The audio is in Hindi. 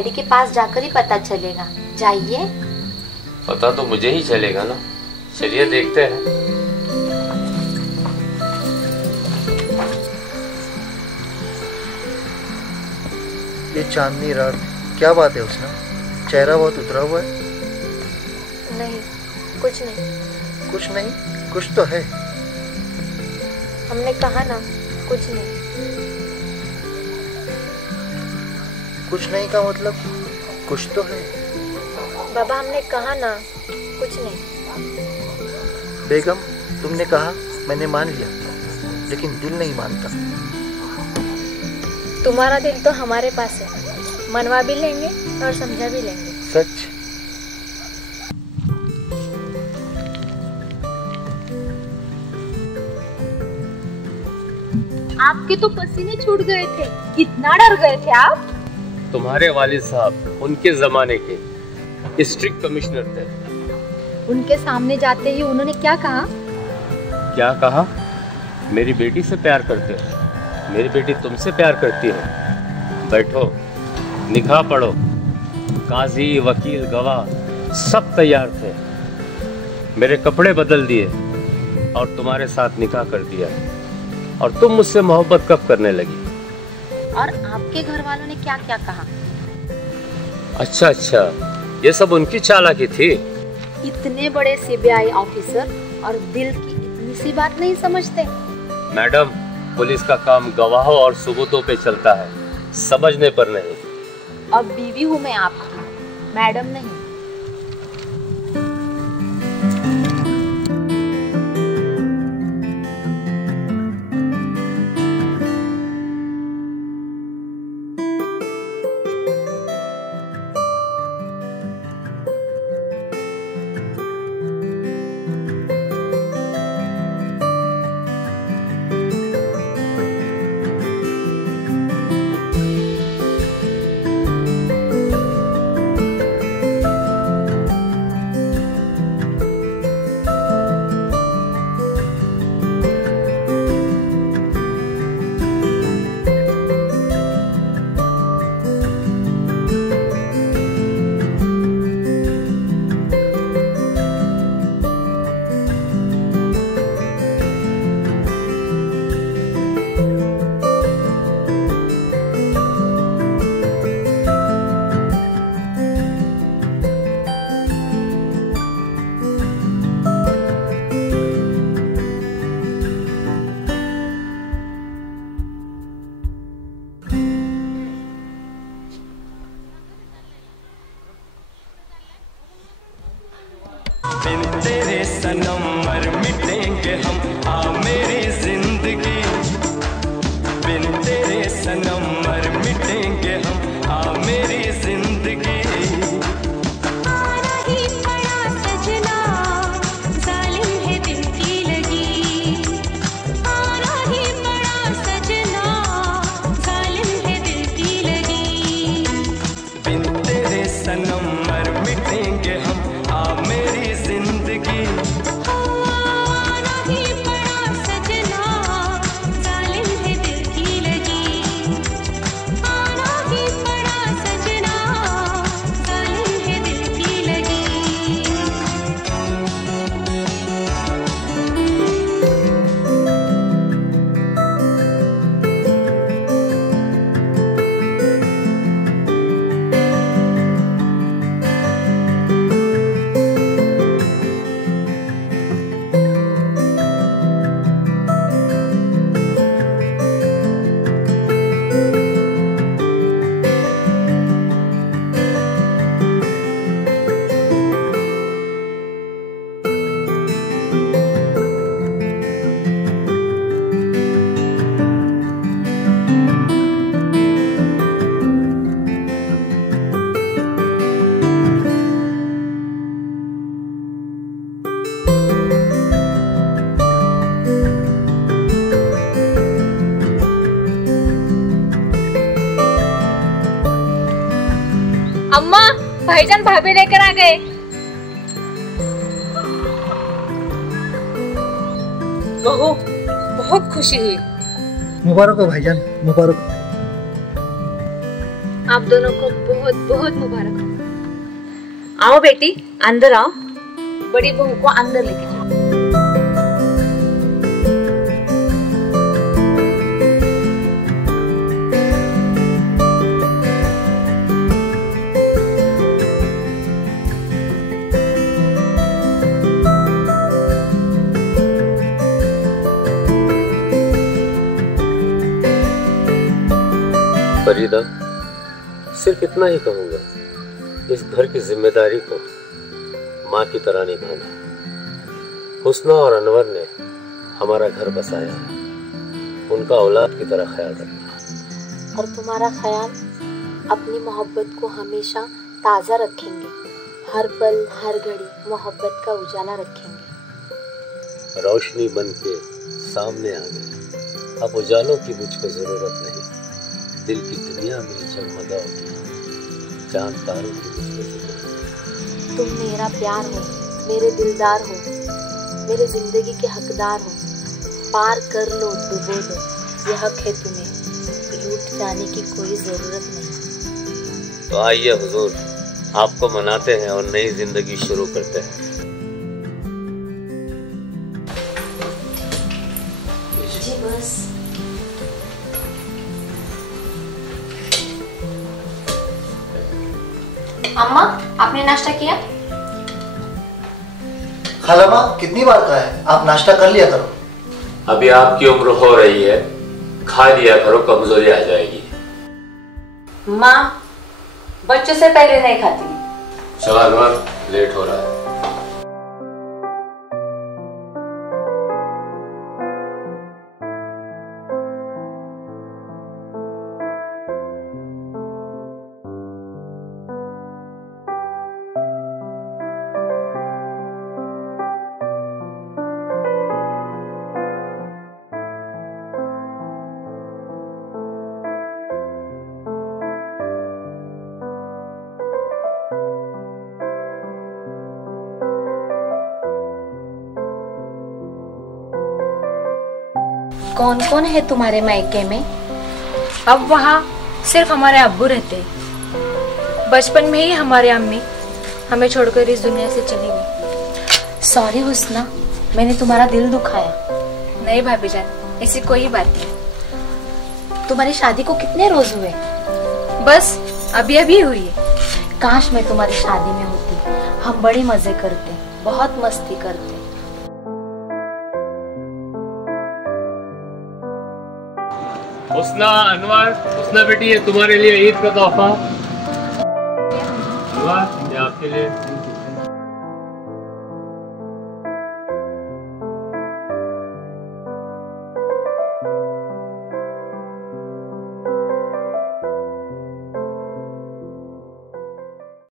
डैडी के पास जाकर ही पता चलेगा। जाइए। पता तो मुझे ही चलेगा ना। चलिए देखते हैं। ये चांदनी रात, क्या बात है उसना? चेहरा बहुत उतरा हुआ है। नहीं, कुछ नहीं। कुछ नहीं? कुछ तो है। हमने कहा ना, कुछ नहीं। कुछ नहीं का मतलब कुछ तो है। बाबा, हमने कहा ना, कुछ नहीं। बेगम, तुमने कहा, मैंने मान लिया, लेकिन दिल नहीं मानता। तुम्हारा दिल तो हमारे पास है, मनवा भी लेंगे और समझा भी लेंगे। सच? आपके तो पसीने छूट गए थे, कितना डर गए थे आप। तुम्हारे वालिद साहब उनके जमाने के स्ट्रिक्ट कमिश्नर थे। उनके सामने जाते ही उन्होंने क्या कहा? क्या कहा? मेरी बेटी से प्यार करते हो, मेरी बेटी तुमसे प्यार करती है। बैठो, निकाह पढ़ो। काजी, वकील, गवाह सब तैयार थे। मेरे कपड़े बदल दिए और तुम्हारे साथ निकाह कर दिया। और तुम मुझसे मोहब्बत कब करने लगी? और आपके घर वालों ने क्या क्या कहा? अच्छा, ये सब उनकी चालाकी थी। इतने बड़े सीबीआई ऑफिसर और दिल की इतनी सी बात नहीं समझते? मैडम, पुलिस का काम गवाहों और सबूतों पे चलता है, समझने पर नहीं। अब बीवी हूँ मैं आपकी, मैडम नहीं। बिन तेरे सनम मर मिटेंगे हम, आ मेरी जिंदगी। बिन तेरे सनम मर मिटेंगे हम, आ मेरी जिंदगी। आना ही पड़ा सजना, जालिम है दिल की लगी। आना ही पड़ा सजना, जालिम है दिल की लगी। बिन तेरे सनम मर मिटेंगे हम, आ मेरी जिंदगी। आना ही पड़ा सजना, जालिम है दिल की लगी। आना ही पड़ा सजना, जालिम है दिल की लगी। अम्मा, भाईजान भाभी लेकर आ गए। बहू, बहुत खुशी हुई। मुबारक हो भाईजान, मुबारक। आप दोनों को बहुत बहुत मुबारक हो। आओ बेटी, अंदर आओ। बड़ी बहू को अंदर लेके जाओ। फरीदा, सिर्फ इतना ही कहूंगा, इस घर की जिम्मेदारी को माँ की तरह निभाना। हुस्ना और अनवर ने हमारा घर बसाया, उनका औलाद की तरह ख्याल रखना। और तुम्हारा ख्याल अपनी मोहब्बत को हमेशा ताज़ा रखेंगे, हर पल हर घड़ी मोहब्बत का उजाला रखेंगे। रोशनी बन के सामने आ गई, अब उजालों की मुझको जरूरत नहीं। दिल की दुनिया में जगमगा उठी, चांद तारों की मुझको जरूरत। तुम मेरा प्यार हो, मेरे दिलदार हो, मेरे जिंदगी के हकदार हो। पार कर लो, डुबो दो, ये हक है तुम्हें, रूठ जाने की कोई जरूरत नहीं। तो आइए हुजूर, आपको मनाते हैं और नई जिंदगी शुरू करते हैं। जी बस। अम्मा, आपने नाश्ता किया? खाला माँ, कितनी बार कहा है आप नाश्ता कर लिया करो। अभी आपकी उम्र हो रही है, खा लिया करो, कमजोरी आ जाएगी। माँ बच्चों से पहले नहीं खाती। चलो अनवर, लेट हो रहा है। कौन कौन है तुम्हारे मायके में? अब वहाँ सिर्फ हमारे अब्बू रहते हैं। बचपन में ही हमारी अम्मी हमें छोड़कर इस दुनिया से चली गई। सॉरी हुस्ना, मैंने तुम्हारा दिल दुखाया। नहीं भाभी जान, ऐसी कोई बात नहीं। तुम्हारी शादी को कितने रोज हुए? बस अभी अभी हुई है। काश मैं तुम्हारी शादी में होती, हम बड़े मजे करते, बहुत मस्ती करते। हुस्ना, अनवर, हुस्ना बेटी, ये तुम्हारे लिए ईद का तोहफा। अनवर, ये आपके लिए।